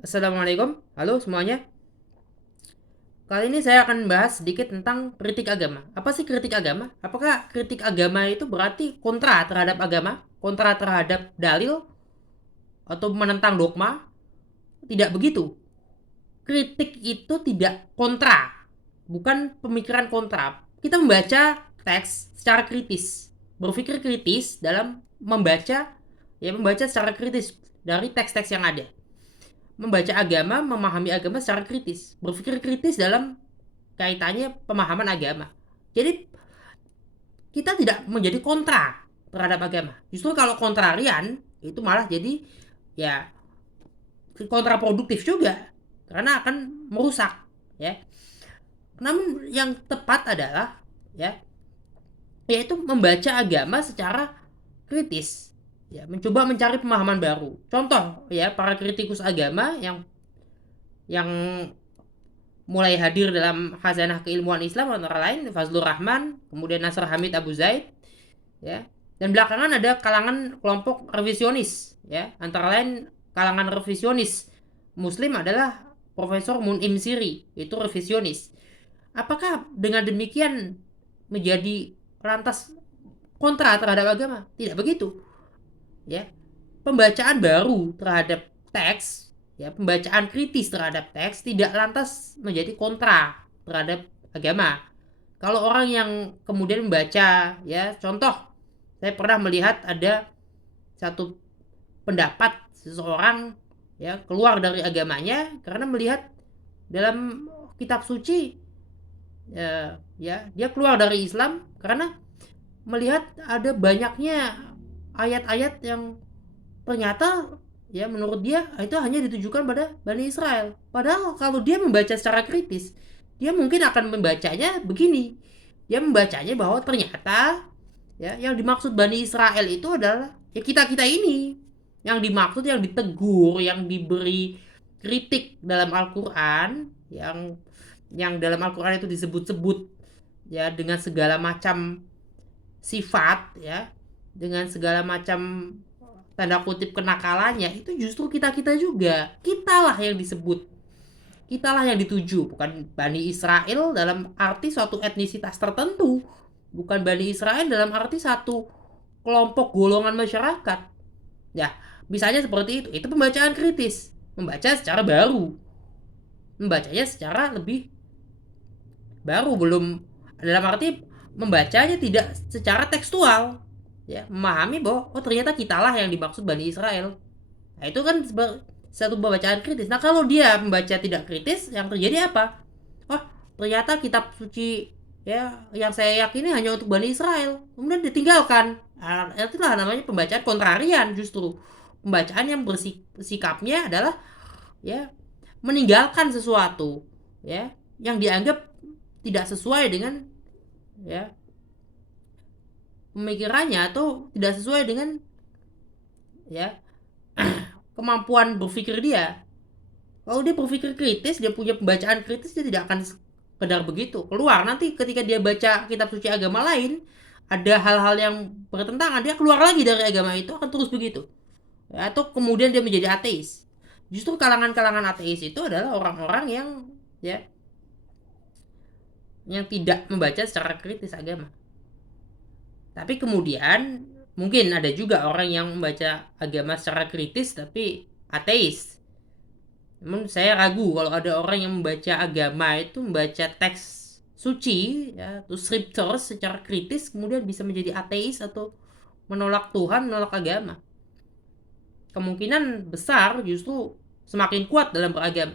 Assalamualaikum, halo semuanya. Kali ini saya akan bahas sedikit tentang kritik agama. Apa sih kritik agama? Apakah kritik agama itu berarti kontra terhadap agama, kontra terhadap dalil, atau menentang dogma? Tidak begitu. Kritik itu tidak kontra, bukan pemikiran kontra. Kita membaca teks secara kritis, berpikir kritis dalam membaca, membaca secara kritis dari teks-teks yang ada. Membaca agama, memahami agama secara kritis, berpikir kritis dalam kaitannya pemahaman agama. Jadi kita tidak menjadi kontra terhadap agama. Justru kalau kontrarian itu malah jadi ya kontraproduktif juga karena akan merusak ya. Namun yang tepat adalah ya yaitu membaca agama secara kritis, ya mencoba mencari pemahaman baru. Contoh ya para kritikus agama yang mulai hadir dalam khazanah keilmuan Islam antara lain Fazlur Rahman, kemudian Nasr Hamid Abu Zaid, ya. Dan belakangan ada kalangan kelompok revisionis, ya. Antara lain kalangan revisionis Muslim adalah Profesor Mun'im Siri, itu revisionis. Apakah dengan demikian menjadi lantas kontra terhadap agama? Tidak begitu, ya. Pembacaan baru terhadap teks, ya pembacaan kritis terhadap teks tidak lantas menjadi kontra terhadap agama. Kalau orang yang kemudian membaca, ya contoh saya pernah melihat ada satu pendapat seseorang ya keluar dari agamanya karena melihat dalam kitab suci, ya dia keluar dari Islam karena melihat ada banyaknya ayat-ayat yang ternyata ya menurut dia itu hanya ditujukan pada Bani Israel. Padahal kalau dia membaca secara kritis, dia mungkin akan membacanya begini. Dia membacanya bahwa ternyata ya yang dimaksud Bani Israel itu adalah ya kita-kita ini. Yang dimaksud, yang ditegur, yang diberi kritik dalam Al-Qur'an, yang dalam Al-Qur'an itu disebut-sebut ya dengan segala macam sifat ya, dengan segala macam tanda kutip kenakalannya, itu justru kita-kita juga. Kitalah yang disebut, kitalah yang dituju, bukan Bani Israel dalam arti suatu etnisitas tertentu, bukan Bani Israel dalam arti satu kelompok golongan masyarakat. Ya, misalnya seperti itu pembacaan kritis, membaca secara baru, membacanya secara lebih baru, belum dalam arti membacanya tidak secara tekstual, ya memahami bahwa oh ternyata kitalah yang dimaksud Bani Israel. Nah itu kan satu pembacaan kritis. Nah kalau dia membaca tidak kritis, yang terjadi apa? Oh ternyata kitab suci ya yang saya yakini hanya untuk Bani Israel, kemudian ditinggalkan. Nah, itulah namanya pembacaan kontrarian. Justru pembacaan yang bersikapnya adalah ya meninggalkan sesuatu ya yang dianggap tidak sesuai dengan ya pemikirannya atau tidak sesuai dengan ya kemampuan berpikir dia. Kalau dia berpikir kritis, dia punya pembacaan kritis, dia tidak akan sekedar begitu. Keluar nanti ketika dia baca kitab suci agama lain, ada hal-hal yang bertentangan, dia keluar lagi dari agama itu, akan terus begitu. Ya, atau kemudian dia menjadi ateis. Justru kalangan-kalangan ateis itu adalah orang-orang ya yang tidak membaca secara kritis agama. Tapi kemudian mungkin ada juga orang yang membaca agama secara kritis tapi ateis. Namun saya ragu kalau ada orang yang membaca agama itu membaca teks suci ya, atau scriptures secara kritis kemudian bisa menjadi ateis atau menolak Tuhan, menolak agama. Kemungkinan besar justru semakin kuat dalam beragama.